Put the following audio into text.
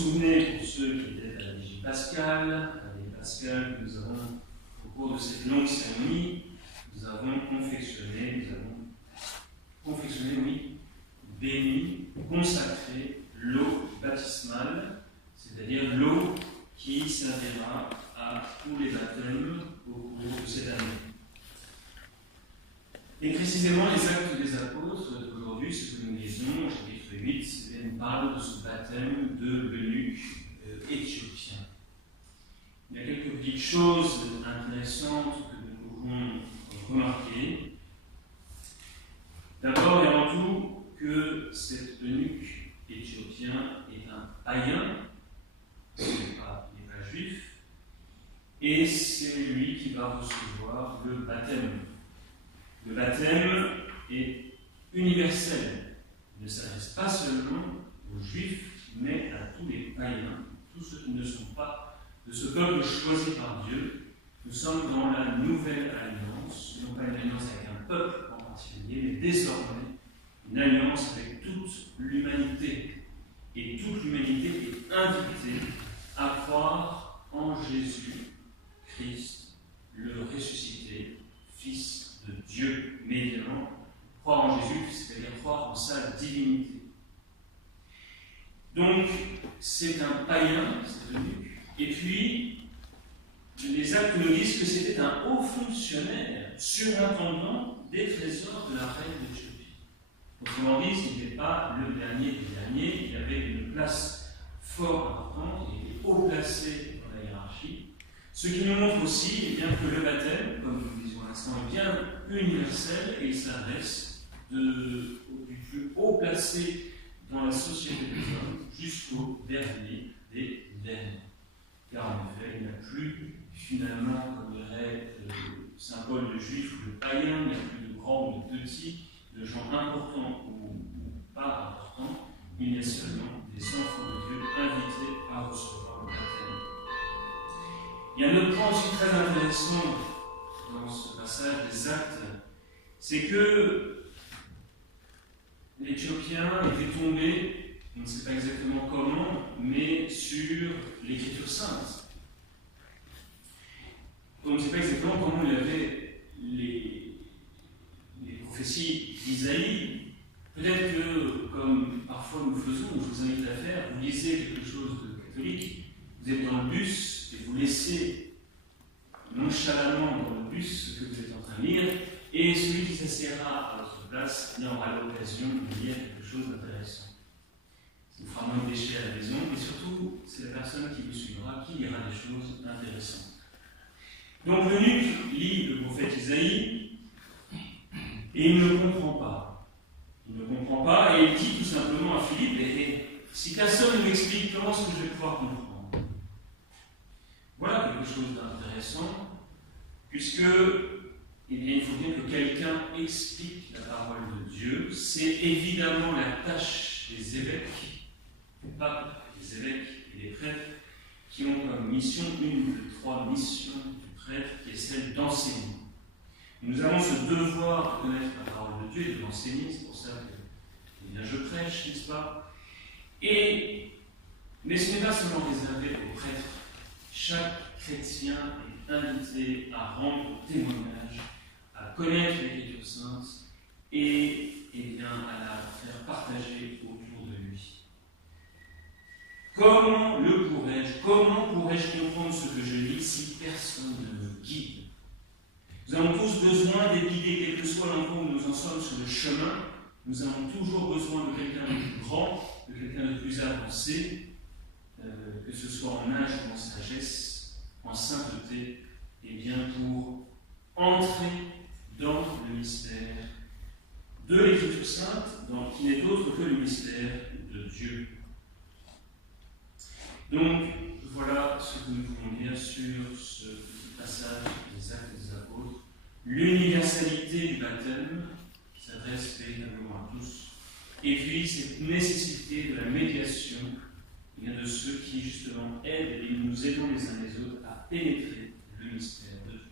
souvenez, pour ceux qui étaient à la Vigile Pascale, que nous avons, au cours de cette longue cérémonie, nous avons confectionné, oui, béni, consacré l'eau baptismale, c'est-à-dire l'eau qui servira à tous les baptêmes au cours de cette année. Et précisément, les actes des apôtres d'aujourd'hui, ce que nous lisons au chapitre 8, nous parlent de ce baptême de l'eunuque éthiopien. Il y a quelques petites choses intéressantes que nous pouvons remarquer. D'abord et avant tout, que cet eunuque éthiopien est un païen, il n'est pas juif, et c'est lui qui va recevoir le baptême. Le baptême est universel. Il ne s'adresse pas seulement aux juifs, mais à tous les païens, tous ceux qui ne sont pas de ce peuple choisi par Dieu. Nous sommes dans la nouvelle alliance, non pas une alliance avec un peuple en particulier, mais désormais une alliance avec toute l'humanité. Et toute l'humanité est invitée à croire en Jésus-Christ, le ressuscité, Fils de Dieu, mais évidemment, croire en Jésus, c'est-à-dire croire en sa divinité. Donc, c'est un païen, cet eunuque, et puis, les actes nous disent que c'était un haut fonctionnaire, surintendant des trésors de la reine d'Éthiopie. Autrement dit, ce n'était pas le dernier des derniers, il avait une place fort importante, il était haut placé dans la hiérarchie. Ce qui nous montre aussi que le baptême, comme nous le disions à l'instant, est bien universel et il s'adresse du plus haut placé dans la société des hommes jusqu'au dernier des derniers. Car en effet, il n'y a plus finalement, comme dirait saint Paul le juif ou le païen, il n'y a plus de grands ou de petits, de gens importants ou pas importants, il y a seulement des enfants de Dieu invités à recevoir le baptême. Il y a un autre point aussi très intéressant dans ce passage des Actes, c'est que l'Éthiopien était tombé, on ne sait pas exactement comment, mais sur l'Écriture sainte. On ne sait pas exactement comment il avait les prophéties d'Isaïe. Peut-être que, comme parfois nous faisons, je vous invite à faire, vous lisez quelque chose de catholique, vous êtes dans le bus et vous laissez nonchalamment dans le bus ce que vous êtes en train de lire, et celui qui s'assiera à votre place aura l'occasion de lire quelque chose d'intéressant. Ça vous fera moins de déchets à la maison, et surtout, c'est la personne qui vous suivra qui lira des choses intéressantes. Donc l'eunuque lit le prophète Isaïe, et il ne comprend pas. Il ne comprend pas, et il dit tout simplement à Philippe, et si personne ne m'explique comment est-ce que je vais pouvoir comprendre. Voilà quelque chose d'intéressant, puisque il faut bien que quelqu'un explique la parole de Dieu. C'est évidemment la tâche des évêques, des papes, des évêques et des prêtres, qui ont comme mission, une des trois missions du prêtre, qui est celle d'enseigner. Nous avons ce devoir de connaître la parole de Dieu et de l'enseigner, c'est pour ça que je prêche, n'est-ce pas? Mais ce n'est pas seulement réservé aux prêtres. Chaque chrétien est invité à rendre témoignage, à connaître l'Écriture sainte et à la faire partager autour de lui. Comment pourrais-je comprendre ce que je lis si personne ne me guide? Nous avons tous besoin d'être guidés, quel que soit l'endroit où nous en sommes sur le chemin. Nous avons toujours besoin de quelqu'un de plus grand, de quelqu'un de plus avancé, que ce soit en âge ou en sagesse, en sainteté, et bien pour entrer dans le mystère de l'Écriture sainte, qui n'est autre que le mystère de Dieu. Donc, voilà ce que nous pouvons dire sur ce petit passage des Actes des Apôtres. L'universalité du baptême, qui s'adresse véritablement à tous, et puis cette nécessité de la médiation de ceux qui, justement, aident et nous aidons les uns les autres à pénétrer le mystère de Dieu.